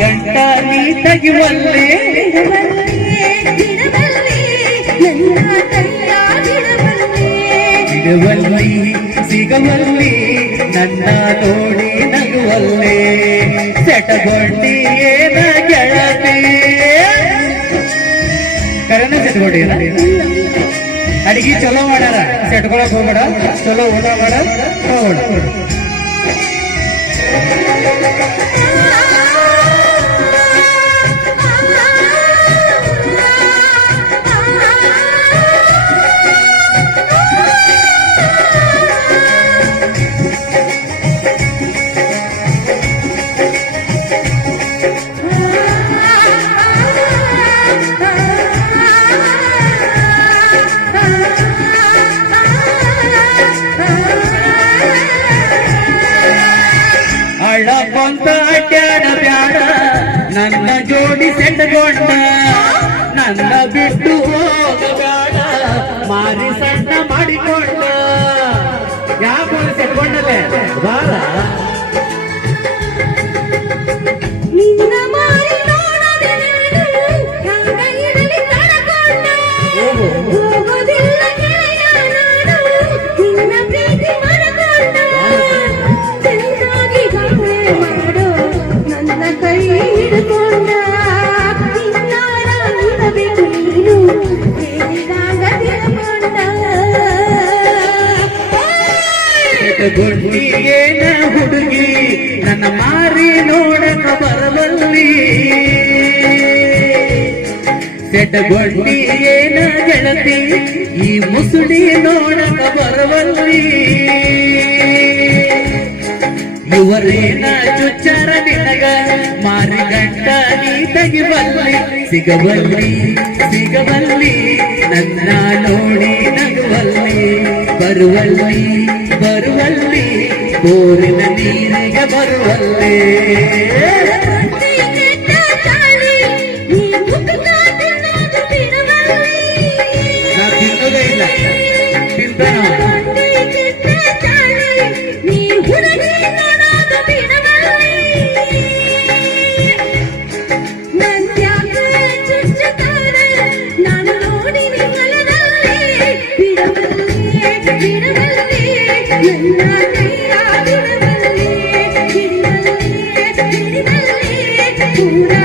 ಗಂಟ ನೀ ತೆಗಿವಲ್ಲೇ ಬಿಡುವಲ್ಲಿ ಸಿಗವಲ್ಲಿ ನನ್ನ ನೋಡಿ ನಗುವಲ್ಲೇ ಸೆಟಗೊಂಡಿ ಏನ ಗೆಳತಿ ಕರೆನ ಸೆಟ್ಕೊಂಡಿ ಅಡಿಗೆ ಚಲೋ ಮಾಡ್ಯಾರ ಸೆಟ್ಕೊಳಕ್ ಹೋಗ್ಬೇಡ ಚಲೋ ಊಟ ಮಾಡ ಹೋಗೋಣ ಕೊಂತ ಅಡ್ಯಾಡ ಬ್ಯಾಡ ನನ್ನ ಜೋಡಿ ಸೆಟ್ಕೊಂಡ ನನ್ನ ಬಿಟ್ಟು ಹೋಗಬೇಡ ಮಾರಿ ಸಣ್ಣ ಮಾಡಿಕೊಂಡ ಯಾವ ಸೆಟ್ಕೊಂಡಲ್ಲೇ ಬಾರ ಗುಂಡಿಗೇನ ಹುಡುಗಿ ನನ್ನ ಮಾರಿ ನೋಡಕ ಬರಬಲ್ಲಿ ಸೆಟಗೊಂಡಿಗೇನ ಗೆಳತಿ ಈ ಮುಸುಡಿ ನೋಡಕ ಬರಬಲ್ಲಿ ಇವರೇನ ಚುಚ್ಚಾರ ನಿನಗ ಮಾರಿ ಗಂಟ ನೀ ತೆಗಿಬಲ್ಲಿ ಸಿಗಬಲ್ಲಿ ಸಿಗಬಲ್ಲಿ ನನ್ನ ನೋಡಿ ನಗುವಲ್ಲಿ ಬರುವಲ್ಲಿ ಬರುವಲ್ಲಿ ಬೋರಿನ ನೀರಿಗೆ ಬರುವಲ್ಲಿ ನಾ ತಿನ್ನೋದೇ ಇಲ್ಲ ತಿಂತಾನ Pura